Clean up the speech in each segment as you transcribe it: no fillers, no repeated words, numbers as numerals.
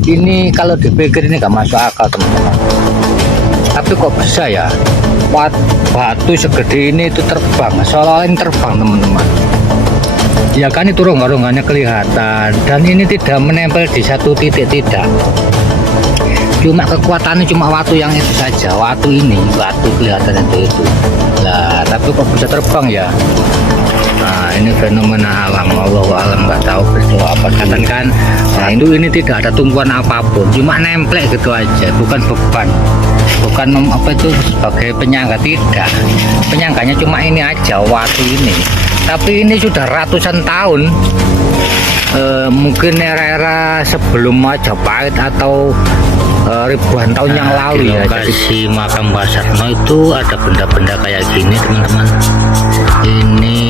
Ini kalau dipikir ini gak masuk akal teman-teman. Tapi kok bisa ya batu segede ini itu terbang, seolah-olah ini terbang teman-teman. Ya kan itu rongga-rongganya kelihatan dan ini tidak menempel di satu titik, tidak. Cuma kekuatannya cuma waktu yang itu saja, waktu kelihatan itu. Nah, tapi kok bisa terbang ya? Nah, ini fenomena alam, Allahu alam, nggak tahu peristiwa apa kan. Nah, ini tidak ada tumpuan apapun, cuma nemplek gitu aja, bukan beban, bukan apa itu sebagai penyangga, tidak. Penyangganya cuma ini aja, waktu ini. Tapi ini sudah ratusan tahun, mungkin era-era sebelum Majapahit atau ribuan tahun yang lalu ya. Di makam Mbah Sarno itu ada benda-benda kayak gini teman-teman. Ini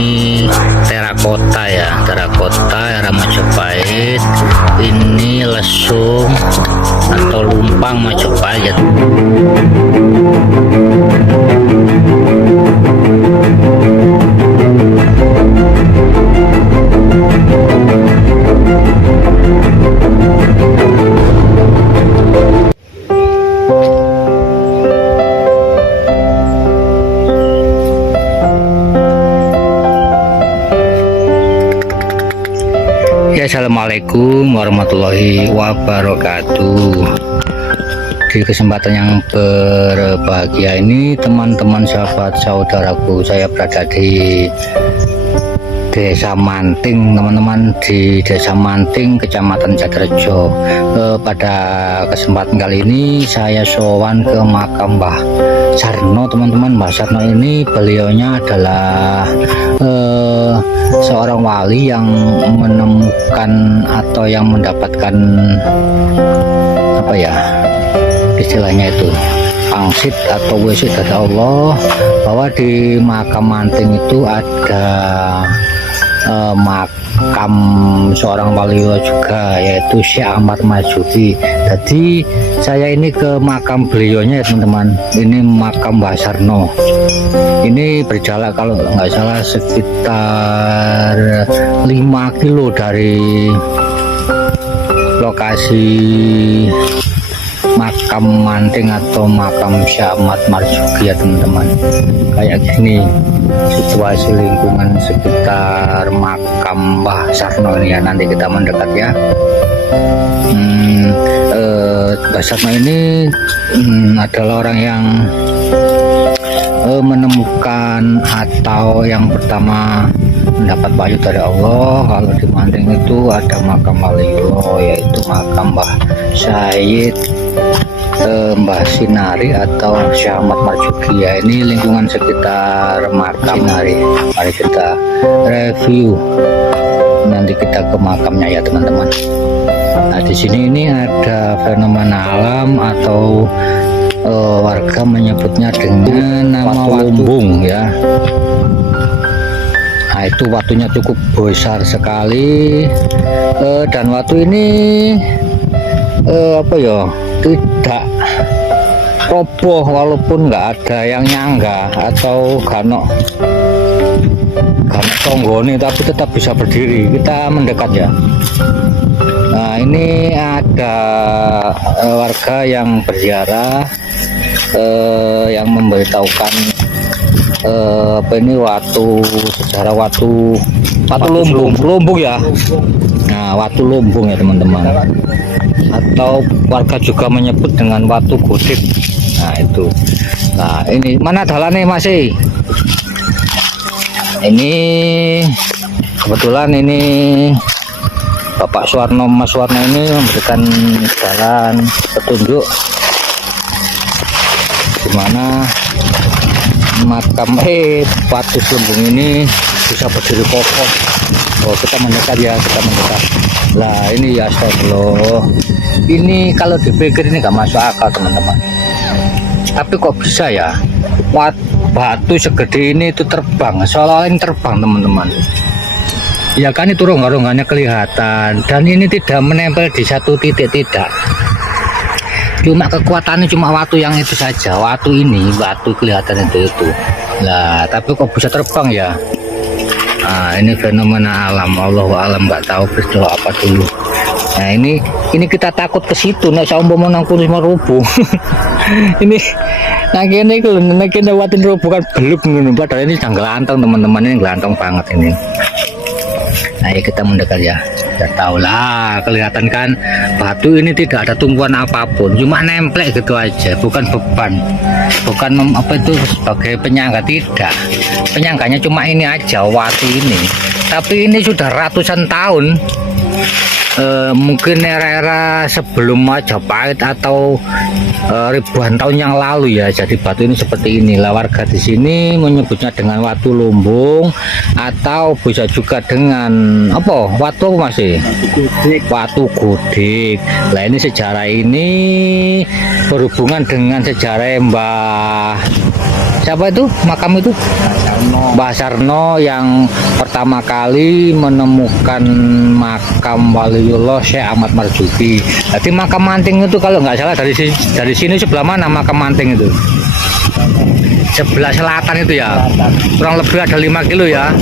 terakota ya, terakota era Majapahit. Ini lesung atau lumpang Majapahit. Ya, assalamualaikum warahmatullahi wabarakatuh. Di kesempatan yang berbahagia ini, teman-teman, sahabat saudaraku, saya berada di Desa Manting, teman-teman, di Desa Manting, Kecamatan Jatirejo. Pada kesempatan kali ini saya sowan ke makam Mbah Sarno, teman-teman. Mbah Sarno ini beliaunya adalah seorang wali yang menemukan atau yang mendapatkan apa ya istilahnya itu pangsit atau wisid dari Allah, bahwa di makam Manting itu ada makam seorang wali juga, yaitu Syekh Ahmad Masyudi. Jadi saya ini ke makam beliaunya ya teman-teman. Ini makam Mbah Sarno. Ini berjarak kalau nggak salah sekitar 5 kilo dari lokasi makam Manting atau makam Syekh Ahmad Masyudi ya teman-teman. Kayak gini situasi lingkungan sekitar makam Mbah Sarno ini ya. Nanti kita mendekat ya. Mbah Sarno ini adalah orang yang menemukan atau yang pertama mendapat wahyu dari Allah. Kalau di Manting itu ada makam waliullah, yaitu makam Mbah Said, Mbah Sinari atau Syekh Ahmad Masyudi ya. Ini lingkungan sekitar makam Sinari. Mari kita review, nanti kita ke makamnya ya teman-teman. Nah, di sini ini ada fenomena alam atau warga menyebutnya dengan nama lumbung ya. Nah, itu watunya cukup besar sekali, dan watu ini apa ya, tidak roboh walaupun nggak ada yang nyangga atau ganok tonggoni, tapi tetap bisa berdiri. Kita mendekat ya. Nah, ini ada warga yang berziarah, yang memberitahukan apa ini sejarah watu lumbung ya. Nah, watu lumbung ya teman-teman, atau warga juga menyebut dengan watu godik. Nah, itu. Nah, ini mana dalannya masih ini kebetulan ini Bapak Suwarno, Mas Suwarno ini memberikan jalan petunjuk dimana makam watu lumbung ini bisa berdiri kokoh. Oh, kita mendekat ya, kita mendekat. Lah, ini ya, astagfirullah. Ini kalau dipikir ini gak masuk akal teman-teman. Tapi kok bisa ya batu segede ini itu terbang, seolah-olah ini terbang teman-teman. Ya kan itu rongga-rongganya kelihatan dan ini tidak menempel di satu titik, tidak. Cuma kekuatannya cuma waktu yang itu saja, waktu kelihatan itu. Lah, tapi kok bisa terbang ya? Nah, ini fenomena alam, Allahu alam, nggak tahu peristiwa apa dulu. Nah ini kita takut ke situ, nek saumpama nang kunis rubuh. Ini nah kene iku nek kene watin rubuh kan beluk ngono, padahal ini jangan gelantong teman-teman, ini gelantong banget ini. Nah ya kita mendekat ya, sudah tahu lah, kelihatan kan batu ini tidak ada tumpuan apapun, cuma nemplek gitu aja, bukan beban, bukan apa itu sebagai penyangga, tidak, penyangganya cuma ini aja, watu ini, tapi ini sudah ratusan tahun. Mungkin era-era sebelum Majapahit atau ribuan tahun yang lalu ya. Jadi batu ini seperti inilah, warga di sini menyebutnya dengan watu lumbung atau bisa juga dengan apa? Watu apa masih? Watu gudik. Nah ini sejarah ini berhubungan dengan sejarah Mbah siapa itu makam itu? Mbah Sarno yang pertama kali menemukan makam Waliullah Syekh Ahmad Marzuki. Jadi makam Manting itu kalau nggak salah dari sini sebelah mana makam Manting itu? Sebelah selatan itu ya, kurang lebih ada 5 kilo ya.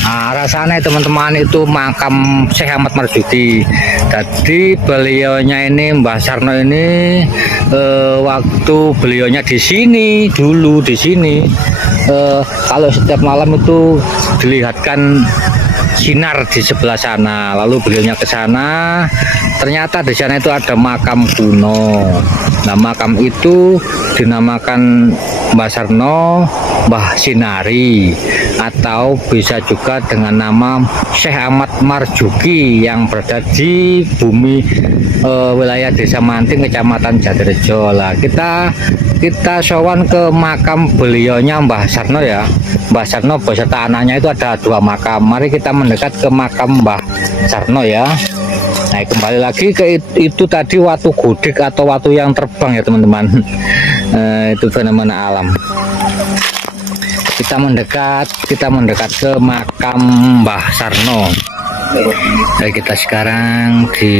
Nah, rasanya teman-teman itu makam Syekh Ahmad Marzuki. Jadi beliaunya ini Mbah Sarno ini waktu beliaunya di sini dulu di sini kalau setiap malam itu dilihatkan sinar di sebelah sana, lalu beliaunya ke sana, ternyata di sana itu ada makam kuno. Nah makam itu dinamakan Mbah Sarno Mbah Sinari, atau bisa juga dengan nama Syekh Ahmad Marzuki yang berada di bumi wilayah Desa Manting, Kecamatan Jatirejo. Lah kita sowan ke makam beliaunya Mbah Sarno ya. Mbah Sarno beserta anaknya itu ada 2 makam. Mari kita mendekat ke makam Mbah Sarno ya. Nah kembali lagi ke itu tadi watu gudik atau watu yang terbang ya teman-teman. Itu fenomena alam. Kita mendekat ke makam Mbah Sarno. Jadi kita sekarang di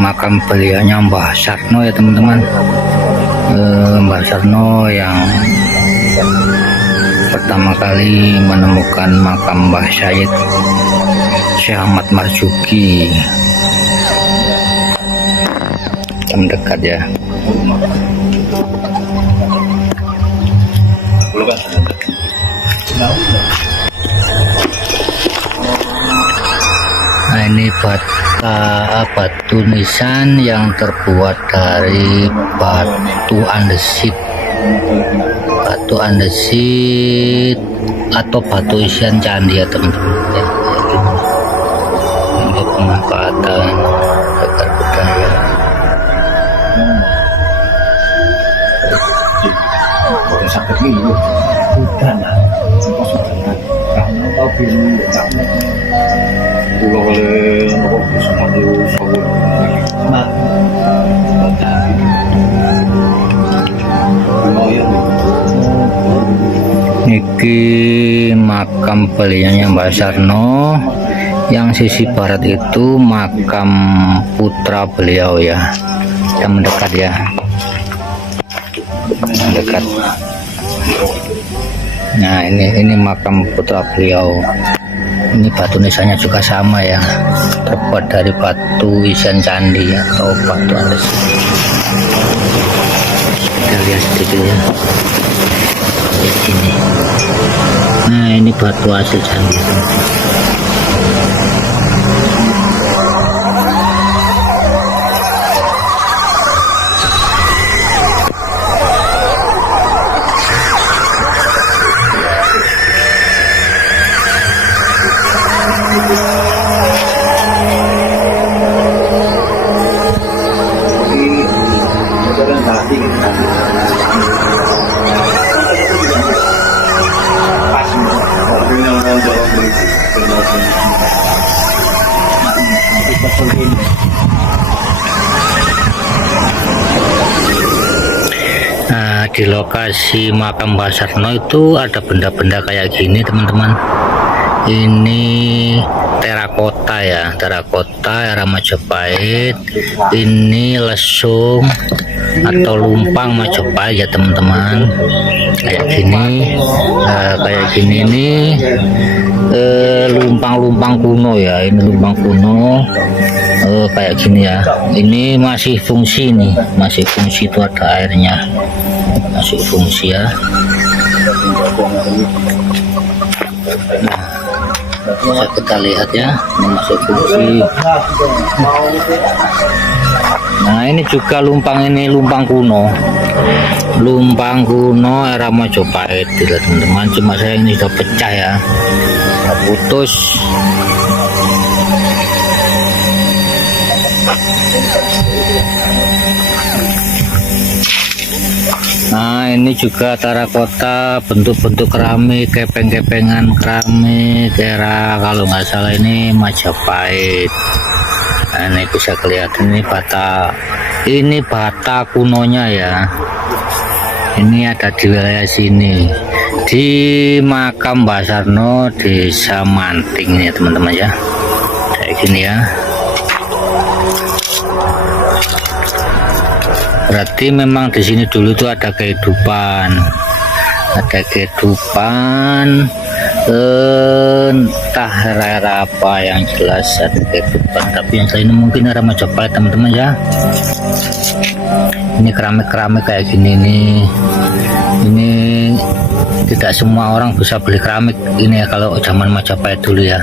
makam beliaunya Mbah Sarno ya teman-teman. Mbah Sarno yang pertama kali menemukan makam Mbah Syed Syekh Ahmad Marzuki. Kita mendekat ya. Nah ini batu nisan yang terbuat dari batu andesit atau batu isian candi ya teman-teman. Ini pemanfaatan cagar budaya. Niki makam beliaunya Mbah Sarno, yang sisi barat itu makam putra beliau ya. Kita mendekat ya, mendekat. Nah ini makam putra beliau. Ini batu nisannya juga sama ya, terbuat dari batu isian candi atau batu andesit. Kita lihat sedikit ya. Ini. Nah ini batu hasil candi. Nah, di lokasi makam Mbah Sarno itu ada benda-benda kayak gini teman-teman. Ini terakota ya, terakota era Majapahit. Ini lesung atau lumpang Majapahit ya teman-teman. Kayak gini, nih lumpang-lumpang kuno ya. Ini lumpang kuno kayak gini ya. Ini masih fungsi nih, masih fungsi, itu ada airnya, masih fungsi ya. Nah, bisa kita lihat ya, ini masih fungsi. Nah, ini juga lumpang, ini lumpang kuno era Majapahit gitu teman-teman. Cuma saya ini sudah pecah ya, sudah putus. Nah, ini juga terakota, bentuk-bentuk keramik, kepeng-kepengan keramik era, kalau nggak salah ini Majapahit. Nah, ini bisa kelihatan ini bata kunonya ya. Ini ada di wilayah sini, di makam Mbah Sarno, Desa Manting ya teman-teman ya, kayak gini ya. Berarti memang di sini dulu tuh ada kehidupan, entah era apa, yang jelas ada kehidupan. Tapi yang lain mungkin era Majapahit teman-teman ya. Ini keramik kayak gini nih. Ini tidak semua orang bisa beli keramik ini ya kalau zaman Majapahit dulu ya.